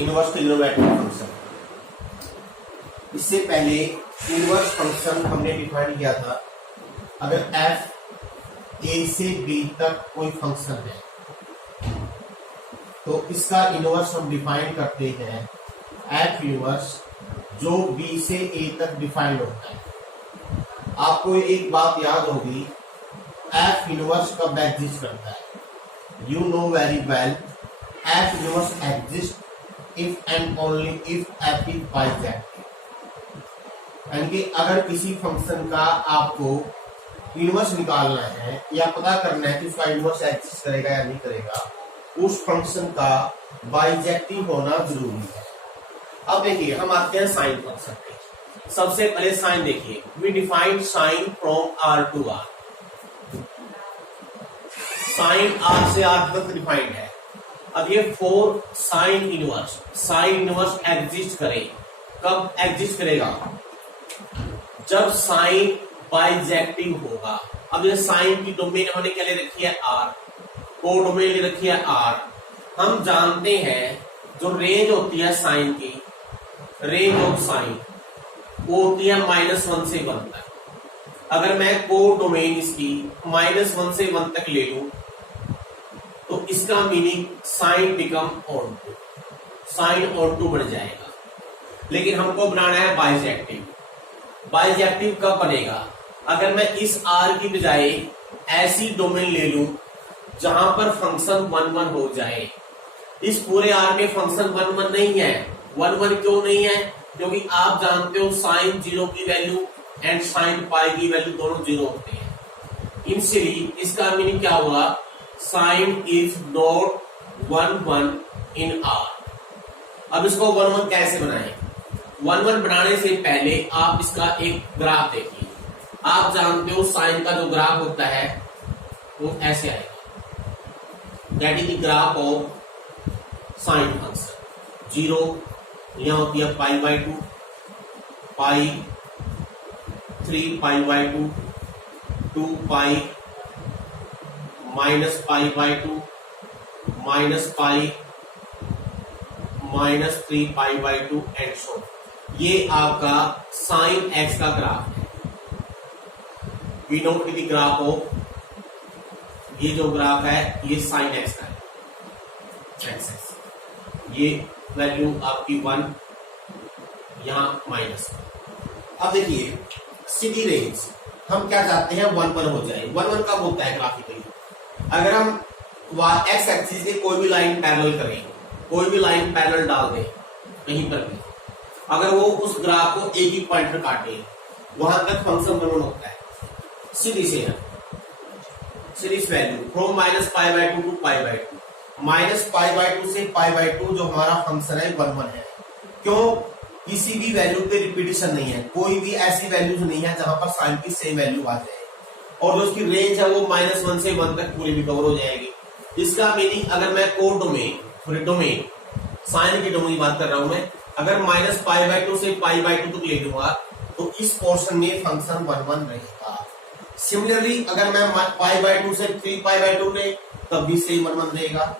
Inverse trigonometric function. इससे पहले inverse function हमने डिफाइन किया था, अगर f a से b तक कोई फंक्शन है तो इसका इनवर्स हम डिफाइन करते हैं f इनवर्स जो b से a तक डिफाइंड होता है। आपको एक बात याद होगी, f इनवर्स कब एग्जिस्ट करता है? You know very well f inverse exists if and only if f is bijective। यानी कि अगर किसी फंक्शन का आपको इनवर्स निकालना है या पता करना है कि उसका इनवर्स एग्जिस्ट करेगा या नहीं करेगा, उस फंक्शन का बाइजेक्टिव होना जरूरी है। अब देखिए हम आते हैं साइन फंक्शन पे। सबसे पहले साइन देखिए, we defined sine from r to r। Sine r से r तक डिफाइंड है। अब ये फोर साइन इनवर्स एग्जिस्ट करे, कब एग्जिस्ट करेगा? जब साइन बाइजेक्टिव होगा। अब ये साइन की डोमेन हमने क्या ले रखी है? r। को डोमेन ले रखी है r। हम जानते हैं जो रेंज होती है साइन की, रेंज ऑफ साइन वो होती है -1 से 1 तक। अगर मैं को डोमेन इसकी -1 से 1 तक ले लूं तो इसका meaning sine become onto, sine onto बढ़ जाएगा। लेकिन हमको बनाना है बाइजेक्टिव। बाइजेक्टिव कब बनेगा? अगर मैं इस r की बजाय ऐसी डोमेन ले लूं जहां पर फंक्शन 1 हो जाए। इस पूरे r में फंक्शन 1 नहीं है। 1 क्यों नहीं है? क्योंकि आप जानते हो साइन 0 की वैल्यू एंड साइन पाई की वैल्यू दोनों 0 होते हैं। इनिशियली इसका मीनिंग क्या होगा? Sine is not 1 in r। अब इसको 1 कैसे बनाएं? 1 बनाने से पहले आप इसका एक ग्राफ देखिए। आप जानते हो साइन का जो ग्राफ होता है वो ऐसे आएगा, that is the graph of sine function. 0 यहां होती है π/2, पाई 3 π/2, 2π -π/2 -π -3π/2 एंड सो। ये आपका साइन एक्स का ग्राफ है। We know the graph of, ये जो ग्राफ है ये साइन एक्स का है, एक्स। ये वैल्यू आपकी 1, यहां माइनस। अब देखिए सीधी रेंज हम क्या चाहते हैं? 1 हो जाए। 1 कब होता है ग्राफिकली? अगर हम एक्स एक्सिस से कोई भी लाइन पैरेलल करें, कोई भी लाइन पैरेलल डाल दें कहीं पर भी, अगर वो उस ग्राफ को एक ही पॉइंट पर काटे, वहां तक फंक्शन 1 होता है। सीधी से है, सीरीज वैल्यू फ्रॉम -π/2 टू π/2। -π/2 से π/2 जो हमारा फंक्शन है 1 है। क्यों? किसी भी वैल्यू पे रिपीटिशन नहीं है, कोई भी ऐसी वैल्यूज नहीं है जहां पर साइन की सेम वैल्यू आ जाए, और जो उसकी रेंज है वो -1 से 1 तक पूरी भी कवर हो जाएगी। इसका मीनिंग अगर मैं को डोमेन साइन की डोमेन की बात कर रहा हूं मैं, अगर -π/2 से π/2 तक ले लूंगा तो इस पोर्शन में फंक्शन 1 रहेगा। सिमिलरली अगर मैं π/2 से 3π/2 ले तब भी सेम 1 रहेगा,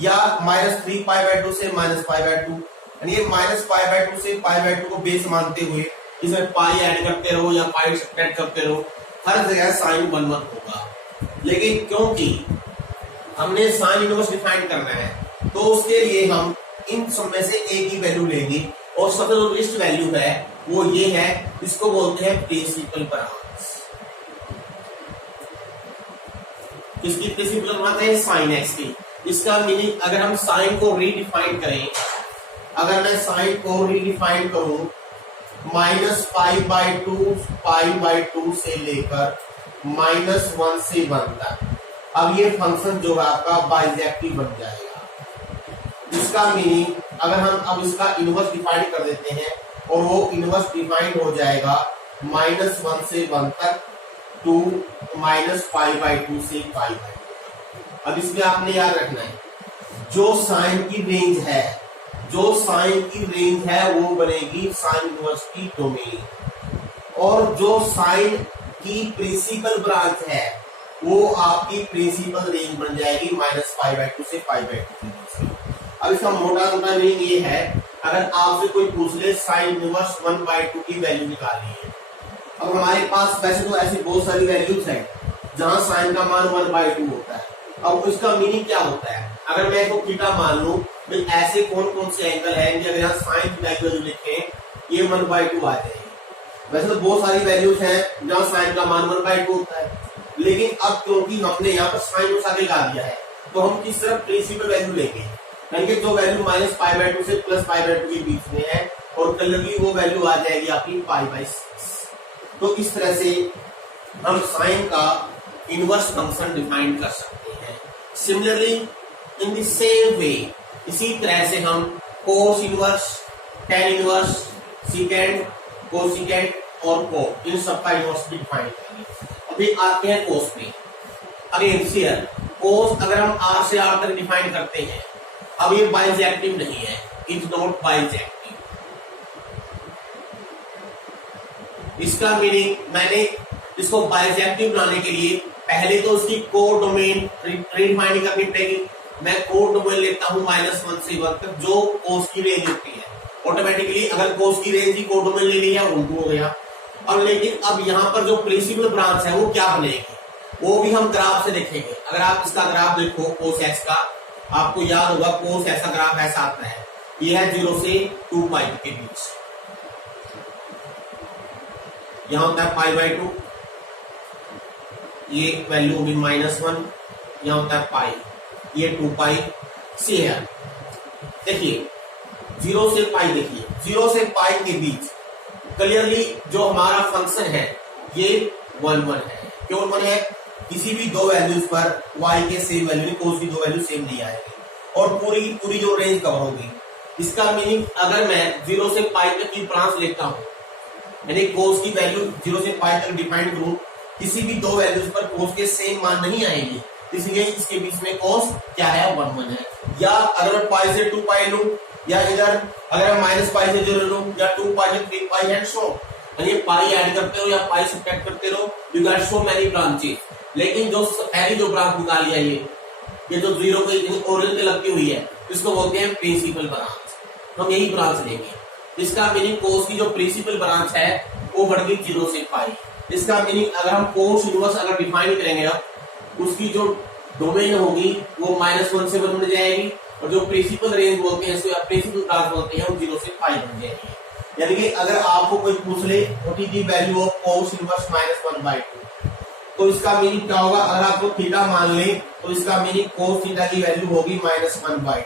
या -3π/2 से -π/2, यानी ये -π/2 से π/2 को बेस मानते हुए इसमें पाई ऐड करते रहो या पाई सब्ट्रैक्ट करते रहो, हर जगह साइन 1 होगा। लेकिन क्योंकि हमने साइन इनवर्स डिफाइन करना है तो उसके लिए हम इन सब में से एक ही वैल्यू लेंगे, और सबसे जो लिस्ट वैल्यू है वो ये है, इसको बोलते हैं प्रिंसिपल ब्रांच। इसकी प्रिंसिपल ब्रांच है साइन एक्स की। इसका मीनिंग अगर हम साइन को रीडिफाइन करें, अगर मैं साइन को रीडिफाइन करूं -π/2 से लेकर -1 से 1 तक, अब ये फंक्शन जो है आपका बाइजेक्टिव बन जाएगा। इसका मीनिंग अगर हम अब इसका इनवर्स डिफाइन कर देते हैं और वो इनवर्स डिफाइन हो जाएगा -1 से 1 तक टू -π/2 से π/2। अब इसमें आपने याद रखना है जो साइन की रेंज है, जो साइन की रेंज है वो बनेगी साइन इनवर्स की डोमेन, और जो साइन की प्रिंसिपल ब्रांच है वो आपकी प्रिंसिपल रेंज बन जाएगी -π/2 से π/2। अब इसका मोटा मोटा मीनिंग ये है, अगर आपसे कोई पूछ ले साइन इनवर्स 1/2 की वैल्यू निकालनी है। अब हमारे पास वैसे तो ऐसी बहुत सारी वैल्यूज है जहां साइन का मान 1/2 होता है। अब इसका मीनिंग क्या होता है, अगर मैं इसको थीटा मान लूं, भाई ऐसे कौन कौन से एंगल है अगर यहाँ साइन थीटा की वैल्यू लिखें ये 1/2 आ जाएगी। वैसे तो बहुत सारी वैल्यूज हैं जहां साइन का मान 1/2 होता है, लेकिन अब क्योंकि हमने यहाँ पर साइन उस आगे ला दिया है तो हम किस तरफ प्रिंसिपल वैल्यू लेंगे, यानी कि जो वैल्यू -π/2 से +π/2 के बीच में है और क्लियरली वो वैल्यू आ जाएगी आपकी π/6। तो इस तरह से हम साइन का इनवर्स फंक्शन डिफाइन कर सकते हैं। Similarly in the same way, इसी तरह से हम cos inverse, tan inverse, सीकेंड, cosecant और कोट इन सबका इनवर्स भी डिफाइन करेंगे। अभी आते हैं कोस पे। अगेन हियर कोस अगर हम r से r तक डिफाइन करते हैं, अब ये बाइजेक्टिव नहीं है, इज नॉट बाइजेक्टिव। इसका मीनिंग मैंने इसको बाइजेक्टिव बनाने के लिए पहले तो उसकी कोडोमेन रिडिफाइन करनी पड़ेगी। मैं कोडोमेन लेता हूं -1 से 1 तक, जो कोस की रेंज होती है। ऑटोमेटिकली अगर कोस की रेंज ही कोडोमेन ले ली है उल्टू हो गया। और लेकिन अब यहाँ पर जो प्रिंसिपल ब्रांच है वो क्या बनेगी, वो भी हम ग्राफ से देखेंगे। अगर आप इसका ग्राफ देखो कोस एक्स का, आपको याद होगा कोस एक्स का ग्राफ ऐसा आता है, ये है 0 से 2π के बीच, यहाँ होता है π/2, ये वैल्यू होगी -1, यहाँ होता है पाई, ये 2π से है। देखिए 0 से π, देखिए 0 से π के बीच क्लियरली जो हमारा फंक्शन है ये 1 है। क्यों 1 है, किसी भी दो वैल्यूज पर y के सेम वैल्यू, कोस की दो वैल्यू सेम नहीं आएगी और पूरी जो रेंज कवर होगी। इसका मीनिंग अगर मैं 0 से π तक की ब्रांच लेता हूं, यानी कोस की वैल्यू 0 से π तक डिफाइन करूं, किसी भी दो वैल्यूज पर कोस के सेम मान नहीं आएंगे, इसलिए इसके बीच में कोस क्या है 1 है। या अगर मैं π से 2π लूं, या इधर अगर मैं -π से 0 लूं, या 2π से 3π एंड सो, यानी पाई ऐड करते हो या पाई सब्ट्रैक्ट करते रहो, you get so many branches. लेकिन जो पहली जो ब्रांच निकाली है ये जो 0 के ओरिजिन पे लगती हुई है, इसको बोलते हैं प्रिंसिपल ब्रांच। हम यही ब्रांच लेंगे। इसका मीनिंग कोस की जो प्रिंसिपल ब्रांच है वो बढ़ गई 0 से π। इसका मीनिंग अगर हम कोस इनवर्स अगर डिफाइन करेंगे अब, उसकी जो डोमेन होगी वो -1 से 1 बन जाएगी, और जो प्रिंसिपल रेंज बोलते हैं इसको प्रिंसिपल ब्रांच बोलते हैं, वो 0 से π बन जाएगी। यानी कि अगर आपको कोई पूछ ले what is the value of cos inverse -1/2, तो इसका मीनिंग क्या होगा, अगर आपको थीटा मान ले तो इसका मीनिंग कोस थीटा की वैल्यू होगी -1/2।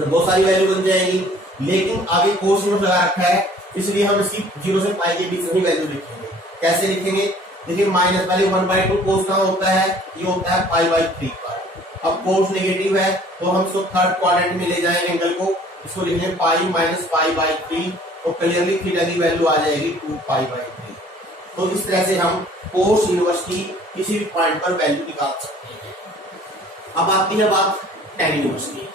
बहुत सारी वैल्यू बन जाएगी, लेकिन आगे कोस इनवर्स लगा रखा है, इसलिए हम इसकी 0 से π के बीच में वैल्यू लिखेंगे। कैसे लिखेंगे, देखिए माइनस पहले 1/2 कोस कहाँ होता है, ये होता है π/3 पर। अब कोस नेगेटिव है तो हम इसको थर्ड क्वाड्रेंट में ले जाएंगे एंगल को, इसको लिखेंगे π - π/3, तो क्लियरली थीटा की वैल्यू आ जाएगी 2π/3। तो इस तरह से हम कोस इनवर्स की किसी भी पॉइंट पर वैल्यू निकाल सकते हैं। अब आती है बात टेन इनवर्स की।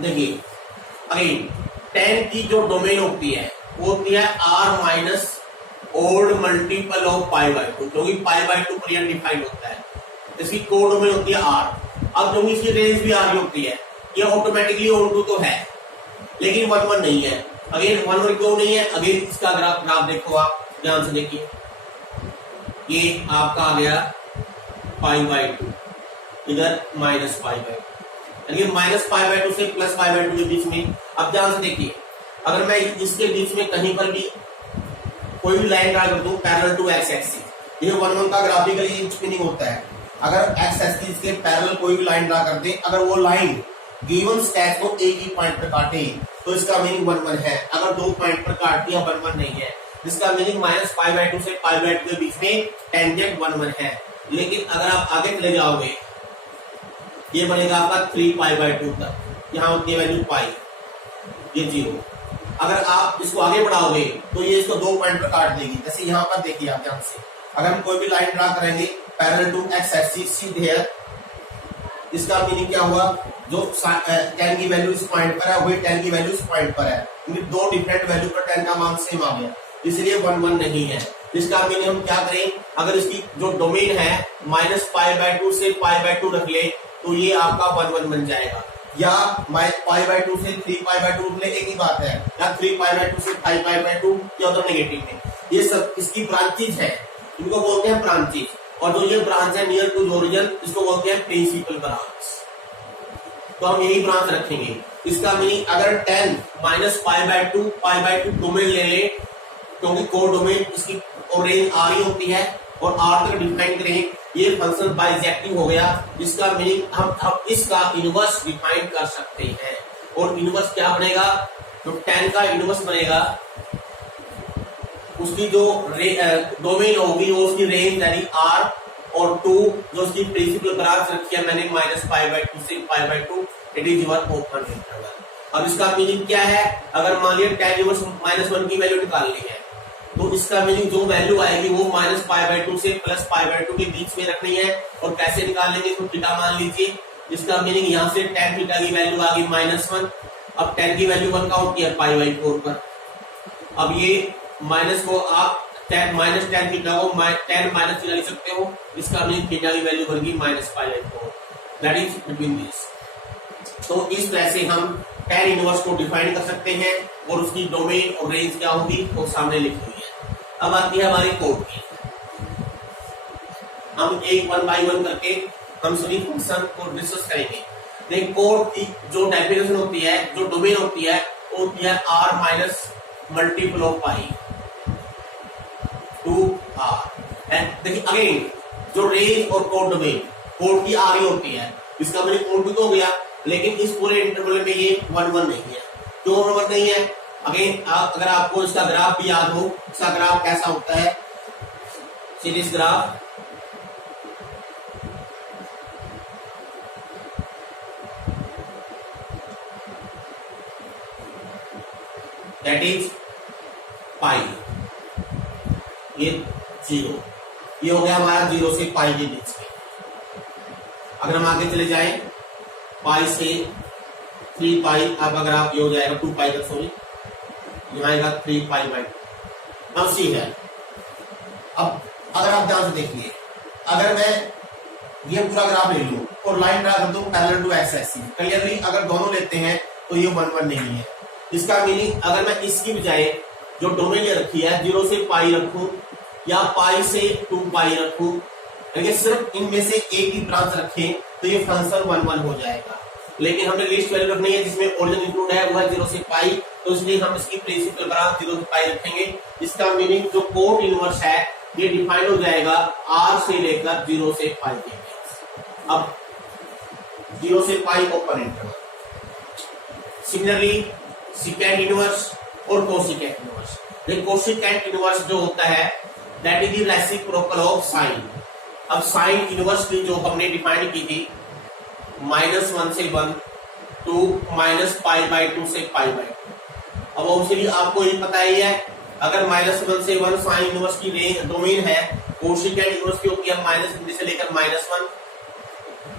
देखिए अगेन टेन की जो डोमेन होती है वो होती है r minus odd multiple of π/2, क्योंकि π/2 पर यह डिफाइन होता है। इसकी कोड डोमेन होती है r। अब जो इसकी रेंज भी r होती है, ये ऑटोमेटिकली ऑन तो है, लेकिन 1 नहीं है। अगेन 1 क्यों नहीं है, अगेन इसका ग्राफ देखो, आप ध्यान से देखिए, ये आपका आ गया π/2, इधर -π/2, यानी -π/2 से +π/2 के बीच में। अब ध्यान से देखिए, अगर मैं इसके बीच में कहीं पर भी कोई भी लाइन ड्रा कर दूं पैरेलल टू एक्स एक्सिस, ये 1 का ग्राफिकली मीनिंग होता है। अगर एक्स एक्सिस के पैरेलल कोई भी लाइन ड्रा कर दे, अगर वो लाइन गिवन स्टैक को एक ही पॉइंट पर काटे तो इसका मीनिंग 1 है। अगर 2 पॉइंट पर काट दिया 1 नहीं है, जिसका मीनिंग -π/2 से π/2 के बीच में टेंजेंट 1 है। लेकिन अगर आप आगे चले जाओगे, ये बनेगा आपका 3π/2 तक, यहाँ होती है वैल्यू π, ये 0। अगर आप इसको आगे बढ़ाओगे तो ये इसको 2 पॉइंट पर काट देगी। जैसे यहाँ पर देखिए आप ध्यान से, अगर हम कोई भी लाइन ड्रा करेंगे पैरेलल टू एक्स एक्सिस सीधे, इसका मीनिंग क्या हुआ, जो 10 की वैल्यू इस पॉइंट पर है वही 10 की वैल्यू इस पॉइंट पर है, दो डिफरेंट वैल्यू पर 10 का मान सेम आ गया, इसलिए 1 नहीं है। इसका मीनिंग हम क्या करें, अगर इसकी जो डोमेन है -π/2 से π/2 रख ले, तो ये आपका 1 1 बन जाएगा, या π/2 से 3π/2 ले एक ही बात है, या 3π/2 से 5π/2 या उधर नेगेटिव में, ये सब इसकी ब्रांचेज है, इनको बोलते हैं ब्रांचेज। और जो ये ब्रांच है नियर टू ओरिजिन, इसको बोलते हैं प्रिंसिपल ब्रांच। तो हम यही ब्रांच रखेंगे। इसका मीनिंग अगर 10 -π/2 डोमेन ले ले, क्योंकि कोड डोमेन इसकी रेंज आर ही होती है और आर तक डिफाइन करें, ये फंक्शन बाइजेक्टिव हो गया। इसका मीनिंग हम इसका इनवर्स डिफाइन कर सकते हैं। और इनवर्स क्या बनेगा, जो 10 का इनवर्स बनेगा, उसकी जो डोमेन होगी वो उसकी रेंज यानी आर, और 2 जो उसकी प्रिंसिपल ब्रांच रखी है मैंने -π/2 से π/2, it is your open interval. अब इसका मीनिंग क्या है, अगर मान लिया 10 इनवर्स -1 की वैल्यू निकालनी है, तो इसका मीनिंग जो वैल्यू आएगी वो -π/2 से +π/2 के बीच में रखनी है। और कैसे निकाल लेंगे, तो थीटा मान लीजिए। इसका मीनिंग यहाँ से tan थीटा की वैल्यू आ गई -1। अब tan की वैल्यू 1 काउंट किया π/4 पर। अब ये माइनस को आप -tan थीटा को tan माइनस थीटा लिख सकते हो। इसका मीनिंग थीटा की वैल्यू बन गई -π/4, दैट इज बिटवीन दिस। तो इस तरह से हम tan इनवर्स को डिफाइन कर सकते हैं और उसकी डोमेन और रेंज क्या होगी वो सामने लिखी हुई है। अब आती है हमारी कोड की। हम एक 1 बाय 1 करके हम सभी फंक्शन को डिस्कस करेंगे। देखिए कोड की जो डेफिनेशन होती है, जो डोमेन होती है, वो होती है r minus multiple of pi to r। देखिए अगेन जो रेंज और कोड डोमेन, कोड की r ही होती है, इसका मैंने कोड भी तो हो गया, लेकिन इस पूरे इंटरवल में ये 1 1 नहीं है। क्यों 1 1 नहीं है? अगेन अगर आपको इसका ग्राफ भी याद हो, इसका ग्राफ कैसा होता है, series graph that is pi, ये 0, ये हो गया हमारा 0 से पाई के बीच में। अगर हम आगे चले जाएं, पाई से 3 पाई, अब अगर आप ये हो जाएगा 2 पाई तक, सॉरी यहाँ आएगा 3 पाई/2। अब सी है। अब अगर आप ध्यान से देखिए, अगर मैं ये पूरा ग्राफ ले लूं और लाइन ड्रा कर दूं parallel to x axis, clearly अगर दोनों लेते हैं तो ये 1 1 नहीं है। इसका मीनिंग अगर मैं इसकी बजाय जो डोमेन ये रखी है 0 से पाई रखूं या पाई से 2 पाई रखूं, अगर सिर्फ इनमें से एक ही ब्रांच रखें तो ये फंक्शन 1 1 हो जाएगा। लेकिन हमने लिस्ट वैल्यू रखनी है जिसमें ओरिजिन इंक्लूड है, वो है 0 से पाई, तो इसलिए हम इसकी प्रिंसिपल ब्रांच 0 से पाई रखेंगे। इसका मीनिंग जो कोड इनवर्स है ये डिफाइन हो जाएगा r से लेकर 0 से पाई के बीच। अब 0 से pi open interval. Similarly secant inverse और कोसिकेंट इनवर्स। देखिए कोसिकेंट इनवर्स जो होता है that is the reciprocal of sine. अब साइन इनवर्स की जो हमने डिफाइन की थी -1 से 1 टू -π/2 से π/2। अब ऑब्वियसली आपको ये पता ही है, अगर -1 से 1 साइन इनवर्स की रेंज डोमेन है, कोसिकेंट इनवर्स की होती है -1 से लेकर -1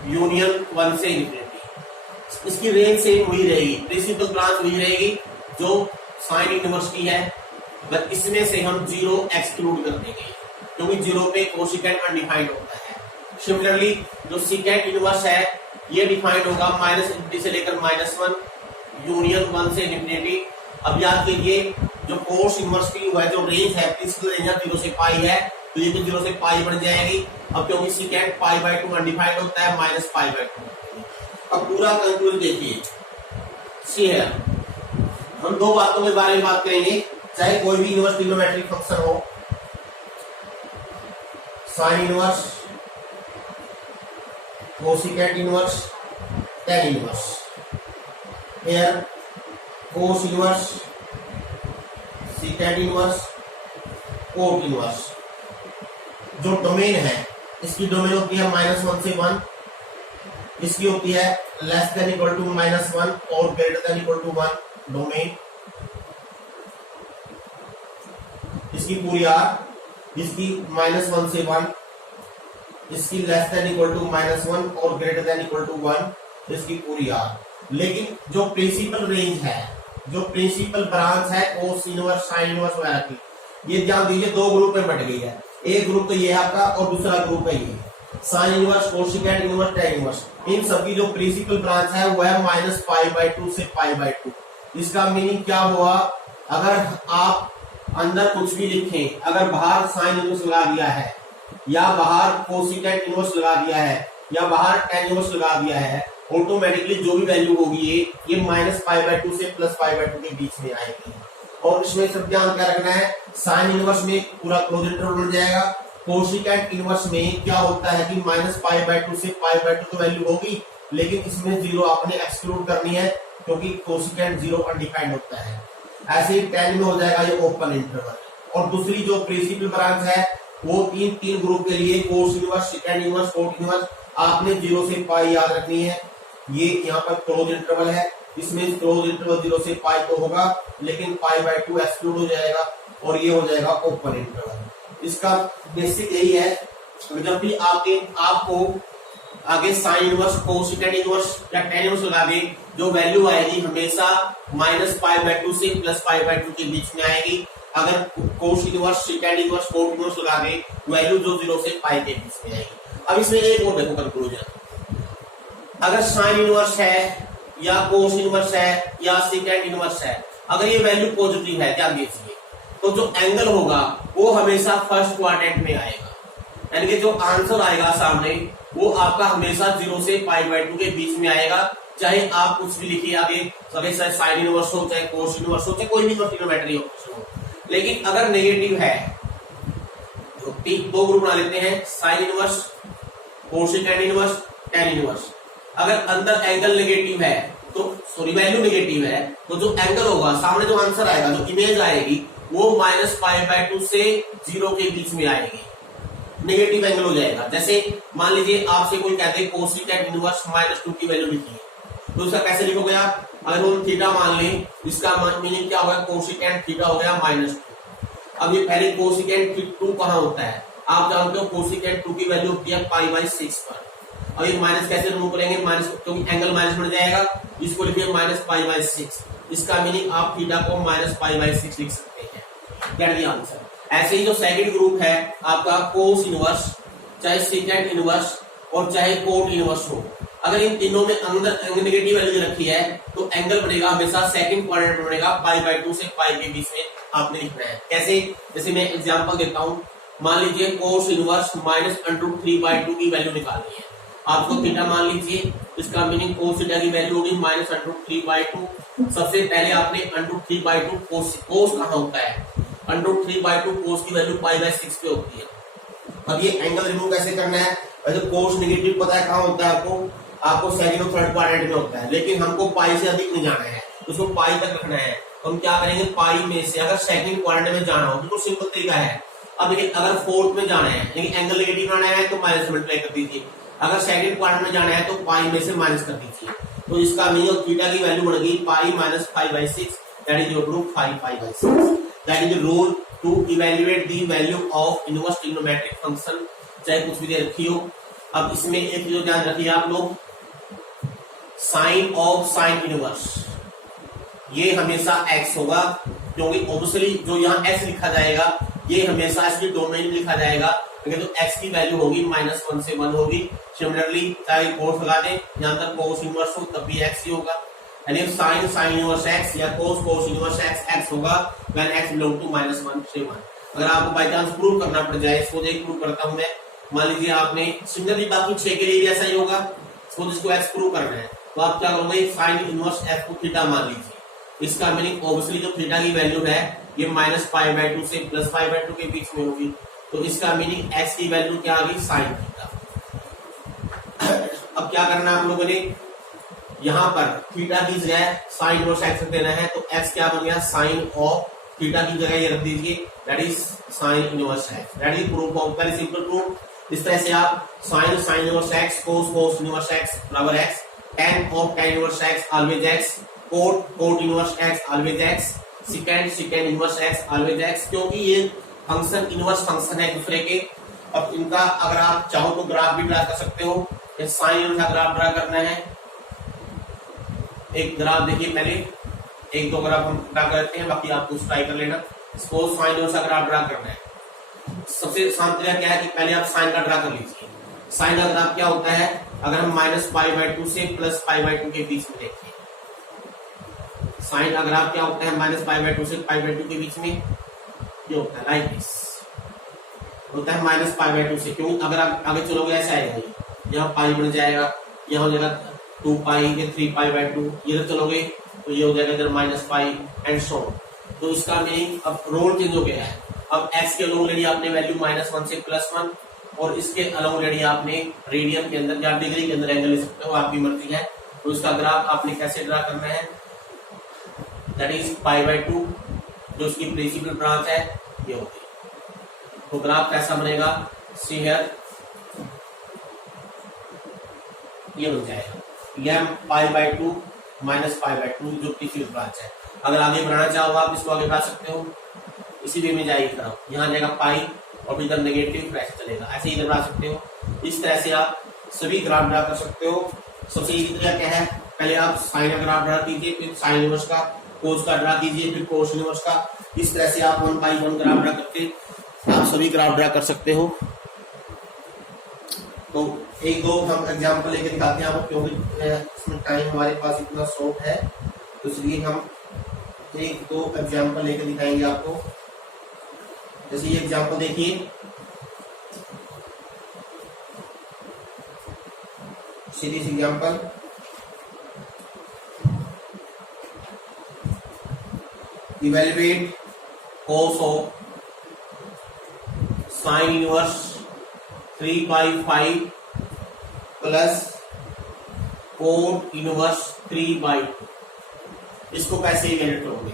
यूनियन 1 से इन्फिनिटी। इसकी रेंज सेम वही रहेगी, प्रिंसिपल ब्रांच वही रहेगी जो साइन इनवर्स की है, बट इसमें से हम 0 एक्सक्लूड कर देंगे क्योंकि 0 पे कोसिकेंट अनडिफाइंड होता है। सिमिलरली जो सिकेंट इनवर्स है ये डिफाइंड होगा -∞ से लेकर -1 यूनियन 1 से इन्फिनिटी। अब याद कीजिए जो कोस इनवर्स की हुआ है, जो रेंज है प्रिंसिपल रेंज 0 से पाई है, तो ये भी 0 से पाई बन जाएगी। अब क्योंकि सिकेंट π/2 अनडिफाइंड होता है -π/2। अब पूरा कंक्लूजन देखिए, सी है हम दो बातों के बारे में बात करेंगे, चाहे कोई भी इनवर्स ट्रिग्नोमेट्रिक फंक्शन हो, sine inverse, cosecant inverse, tan inverse. Here cos inverse, secant inverse, cot inverse. जो डोमेन है इसकी डोमेन होती है -1 से 1, इसकी होती है लेस देन इक्वल टू -1 और greater than equal to 1 domain. इसकी पूरी आर, इसकी -1 से 1, इसकी लेस देन इक्वल टू -1 और ग्रेटर देन इक्वल टू 1, इसकी पूरी आर। लेकिन जो प्रिंसिपल रेंज है, जो प्रिंसिपल ब्रांच है कोस इनवर्स, साइन इनवर्स वगैरह की, ये ध्यान दीजिए 2 ग्रुप में बट गई है। एक ग्रुप तो ये है आपका और दूसरा ग्रुप है ये। Sine inverse, cosecant inverse, tan inverse, इन सबकी जो प्रिंसिपल ब्रांच है वह है -π/2 से π/2। इसका मीनिंग क्या हुआ, अगर आप अंदर कुछ भी लिखें, अगर बाहर साइन इनवर्स लगा दिया है या बाहर कोसेकेंट इनवर्स लगा दिया है या बाहर tan इनवर्स लगा दिया है, ऑटोमेटिकली जो भी वैल्यू होगी ये -π/2 से +π/2 के बीच में आएगी। और इसमें सब ध्यान क्या रखना है, साइन इनवर्स में पूरा क्लोज इंटरवल बन जाएगा, कोसेकेंट इनवर्स में क्या होता है कि -π/2 से π/2 तो वैल्यू होगी, लेकिन इसमें 0 आपने एक्सक्लूड करनी है क्योंकि कोसेकेंट 0 पर डिपेंड होता है। ऐसे ही tan में हो जाएगा ये ओपन इंटरवल। और दूसरी जो प्रिंसिपल ब्रांच है वो तीन ग्रुप के लिए cos inverse, second inverse, cot inverse, आपने 0 से π याद रखनी है। ये यहाँ पर क्लोज इंटरवल है, इसमें क्लोज इंटरवल 0 से π तो होगा, लेकिन π/2 एक्सक्लूड हो जाएगा और ये हो जाएगा ओपन इंटरवल। इसका बेसिक यही है, जब भी आपको आगे साइन इनवर्स, कोसेकेंट इनवर्स या tan इनवर्स लगा दे, जो वैल्यू आएगी हमेशा -π/2 से +π/2 के बीच में आएगी। अगर cos inverse, second inverse, cot inverse लगा दे, वैल्यू जो 0 से π के बीच में आएगी। अब इसमें एक और देखो कंक्लूजन, अगर साइन इनवर्स है या कोस इनवर्स है या सेकेंड इनवर्स है, अगर ये वैल्यू पॉजिटिव है, ध्यान दीजिए, तो जो एंगल होगा वो हमेशा फर्स्ट क्वाड्रेंट में आएगा, यानी कि जो आंसर आएगा सामने वो आपका हमेशा 0 से π/2 के बीच में आएगा। चाहे आप कुछ भी लिखिए आगे, चाहे साइन इनवर्स हो, चाहे कोस इनवर्स हो, चाहे कोई भी ट्रिग्नोमेट्री हो। लेकिन अगर नेगेटिव है तो दो ग्रुप बना लेते हैं, sign inverse, cosecant inverse, tan inverse. अगर अंदर एंगल नेगेटिव है तो वैल्यू नेगेटिव है तो जो एंगल होगा, सामने जो आंसर आएगा, जो इमेज आएगी, वो -π/2 से 0 के बीच में आएगी, नेगेटिव एंगल हो जाएगा। जैसे मान लीजिए आपसे कोई कहते हैं कोसेकेंट इनवर्स -2 की वैल्यू लिखिए, तो उसका कैसे लिखोगे आप, अगर हम थीटा मान लें, इसका मीनिंग क्या होगा, कोसेकेंट थीटा हो गया -2। अब ये पहले कोसेकेंट 2 कहाँ होता है, आप जानते हो कोसेकेंट 2 की वैल्यू होती है π/6 पर। अब ये माइनस कैसे रिमूव करेंगे, माइनस क्योंकि एंगल माइनस बढ़ जाएगा, इसको लिखिए -π/6। इसका मीनिंग आप थीटा को -π/6 लिख सकते हैं, दैट द आंसर। ऐसे ही जो सेकंड ग्रुप है आपका कोस इनवर्स, चाहे सेकेंड इनवर्स और चाहे कोट इनवर्स हो, अगर इन तीनों में अंदर नेगेटिव वैल्यू रखी है तो एंगल बनेगा हमेशा सेकंड क्वाड्रेंट में बनेगा, π/2 से π के बीच में आपने लिखना है। कैसे, जैसे मैं एग्जांपल देता हूं, मान लीजिए कोस इनवर्स -√3/2 की वैल्यू निकालनी है, आपको थीटा मान लीजिए, इसका मीनिंग कोस थीटा की वैल्यू होगी -√3/2। सबसे पहले आपने √3/2 कोस कहाँ होता है, √3/2 कोस की वैल्यू π/6 पे होती है। अब ये एंगल रिमूव कैसे करना है, वैसे कोस नेगेटिव पता है कहाँ होता है आपको सेकंड और थर्ड क्वाड्रेंट में होता है, लेकिन हमको पाई से अधिक नहीं जाना है, उसको पाई तक रखना है। तो हम क्या करेंगे, पाई में से अगर सेकंड क्वाड्रेंट में जाना हो, बिल्कुल सिंपल तरीका है। अब लेकिन अगर फोर्थ में जाना है, लेकिन एंगल नेगेटिव बनाना है तो माइनस मल्टीप्लाई कर दीजिए, अगर सेकंड क्वाड्रेंट में जाना है तो पाई में से माइनस कर दीजिए। तो इसका मीनिंग थीटा की वैल्यू बन गई pi -5/6, that is equal to 5π/6। That is the rule to evaluate the value of inverse trigonometric function, चाहे कुछ भी दे रखी हो। अब इसमें एक चीज ध्यान रखिए आप लोग, साइन ऑफ साइन इनवर्स ये हमेशा x होगा, क्योंकि ऑब्वियसली जो यहाँ x लिखा जाएगा ये हमेशा इसकी डोमेन में लिखा जाएगा, क्योंकि तो x की वैल्यू होगी -1 से 1 होगी। सिमिलरली चाहे कोस लगा दें, यहाँ तक कोस इनवर्स हो तब भी x ही होगा, यानी साइन साइन इनवर्स x या कोस कोस इनवर्स x होगा व्हेन x बिलोंग टू -1 से 1। अगर आपको बाय चांस प्रूव करना पड़ जाए, इसको एक प्रूव करता हूं मैं, मान लीजिए आपने सिमिलरली बाकी 6 के लिए भी ऐसा ही होगा, सपोज इसको x प्रूव करना है तो आप क्या करोगे, साइन इनवर्स f को थीटा मान लीजिए, इसका मीनिंग ऑब्वियसली जो थीटा की वैल्यू है ये -π/2 से +π/2 के बीच में होगी, तो इसका मीनिंग x की वैल्यू क्या आ गई, साइन थीटा। अब क्या करना है आप लोगों ने, यहाँ पर थीटा की जगह साइन इनवर्स x देना है, तो x क्या बन गया, साइन ऑफ थीटा की जगह ये रख दीजिए, that is sine inverse x। That is proof of very simple proof. इस तरह से आप sine sine inverse x, cos cos inverse x बराबर x, tan of tan inverse x always x, cot cot inverse x always x, second second inverse x always x, क्योंकि ये function inverse function है दूसरे के। अब इनका अगर आप चाहो तो ग्राफ भी ड्रा कर सकते हो, साइन इनवर्स का ग्राफ ड्रा करना है, एक ग्राफ देखिए, पहले एक दो ग्राफ हम ड्रा करते हैं, बाकी आप कुछ ट्राई कर लेना। सपोज साइन इनवर्स का ग्राफ ड्रा करना है, सबसे आसान तरीका क्या है कि पहले आप साइन का ड्रा कर लीजिए। साइन का ग्राफ क्या होता है, अगर हम -π/2 से +π/2 के बीच में देखें, साइन का ग्राफ क्या होता है, -π/2 से π/2 के बीच में ये होता है, लाइक दिस होता है -π/2 से। क्यों, अगर आप आगे चलोगे ऐसा आएगा, यहाँ पाई बन जाएगा, यहाँ हो जाएगा 2π या 3π/2, इधर चलोगे तो ये हो जाएगा इधर -π एंड सो। तो इसका मीनिंग अब रोल चेंज हो गया है। अब x के अलोंग लेनी आपने वैल्यू -1 से +1, और इसके अलोंग लेनी आपने रेडियन के अंदर या डिग्री के अंदर एंगल ले सकते हो, आपकी मर्जी है। तो इसका ग्राफ आपने कैसे ड्रा करना है, दैट इज π/2, जो उसकी प्रिंसिपल ब्रांच है ये होगी। तो ग्राफ कैसा बनेगा, सी हियर, ये बन जाएगा यह π/2 -π/2 जो प्रिंसिपल ब्रांच है। अगर आगे बढ़ाना चाहो आप इसको आगे बढ़ा सकते हो, इसी वे में जाएगी तरफ, यहाँ जाएगा पाई और इधर नेगेटिव ऐसे चलेगा, ऐसे इधर बढ़ा सकते हो। इस तरह से आप सभी ग्राफ ड्रा कर सकते हो। सबसे इजी तरीका क्या है, पहले आप साइन का ग्राफ ड्रा कीजिए, फिर साइन इनवर्स का, कोस का ड्रा कीजिए, फिर कोस इनवर्स का। इस तरह से आप 1 बाई 1 ग्राफ ड्रा करके आप सभी ग्राफ ड्रा कर सकते हो। तो एक दो हम एग्जाम्पल लेके दिखाते हैं आपको, क्योंकि इसमें टाइम हमारे पास इतना शॉर्ट है, तो इसलिए हम एक दो एग्जाम्पल लेके दिखाएंगे आपको। जैसे ये एग्जाम्पल देखिए, series example, evaluate cos of sine inverse 3/5 plus cot inverse 3/2। इसको कैसे इवेल्युएट करोगे,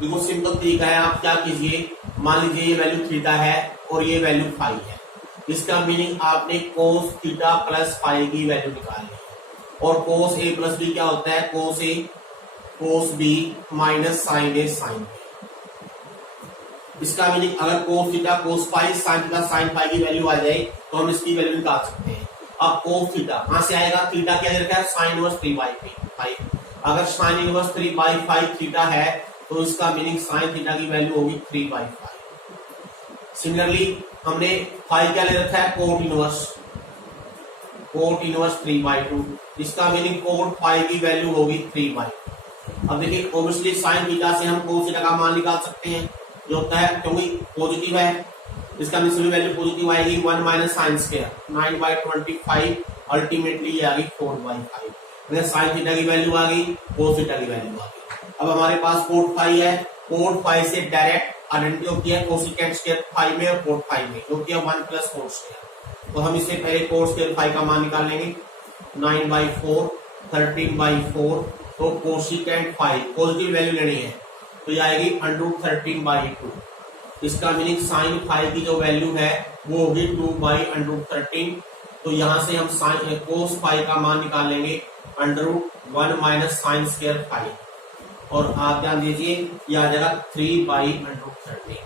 देखो सिंपल तरीका है। आप क्या कीजिए, मान लीजिए ये वैल्यू थीटा है और ये वैल्यू फाई है, इसका मीनिंग आपने कोस थीटा प्लस फाई की वैल्यू निकालनी है। और कोस ए प्लस बी क्या होता है, cos A cos B minus sine A sine B. इसका मीनिंग अगर cos theta cos phi sine theta sine phi की वैल्यू आ जाए तो हम इसकी वैल्यू निकाल सकते हैं। अब कोस थीटा कहां से आएगा, थीटा क्या रखा है, साइन इनवर्स 3/5। अगर साइन इनवर्स 3/5 थीटा है तो इसका मीनिंग साइन थीटा की वैल्यू होगी 3/5। सिमिलरली हमने फाई क्या ले रखा है, कोट इनवर्स 3/2, इसका मीनिंग कोट फाई की वैल्यू होगी 3/2। अब देखिए ऑब्वियसली साइन थीटा से हम कोस थीटा का मान निकाल सकते हैं, जो होता है क्योंकि पॉजिटिव है, इसका मीनिंग वैल्यू पॉजिटिव आएगी 1 माइनस साइन स्क्वायर 9/25, अल्टीमेटली ये आ गई 4/5। अगर साइन थीटा की वैल्यू आ गई, कोस थीटा की वैल्यू आ गई। अब हमारे पास कोट फाई है, कोट फाई से डायरेक्ट आइडेंटिटी होती है कोसिकेंट स्क्वायर फाई में और कोट फाई में, जो कि 1 प्लस कोट स्क्वायर। तो हम इससे पहले कोट स्क्वायर फाई का मान निकाल लेंगे, 9/4 13/4। तो कोसिकेंट फाई पॉजिटिव वैल्यू लेनी है तो ये आएगी √13/2। इसका मीनिंग साइन फाई की जो वैल्यू है वो होगी 2/√13। तो यहां से हम साइन कोस फाई का मान निकाल लेंगे √1 माइनस साइन स्क्वायर फाई, और आप ध्यान दीजिए ये आ जाएगा 3/√13।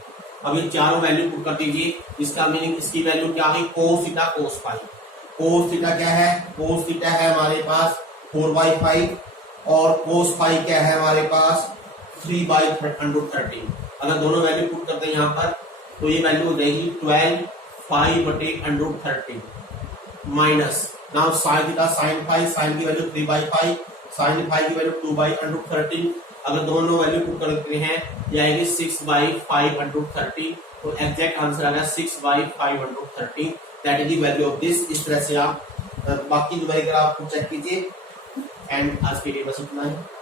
अब ये चारों वैल्यू पुट कर दीजिए, इसका मीनिंग इसकी वैल्यू क्या है, cos theta cos phi. Cos theta क्या है, कोस थीटा है हमारे पास 4/5 और कोस फाई क्या है हमारे पास 3/√13। अगर दोनों वैल्यू पुट करते हैं यहाँ पर तो ये वैल्यू हो जाएगी 12π/√13 minus now sine theta sine phi, sine की वैल्यू 3/5, साइन फाई की वैल्यू 2/√13। अगर दोनों वैल्यू पुट करते हैं ये आएगी 6/5/13। तो एग्जैक्ट आंसर आ गया 6/5/13, that is the value of this. इस तरह से आप बाकी जो वैल्यू आप चेक कीजिए। एंड आज के लिए बस इतना है।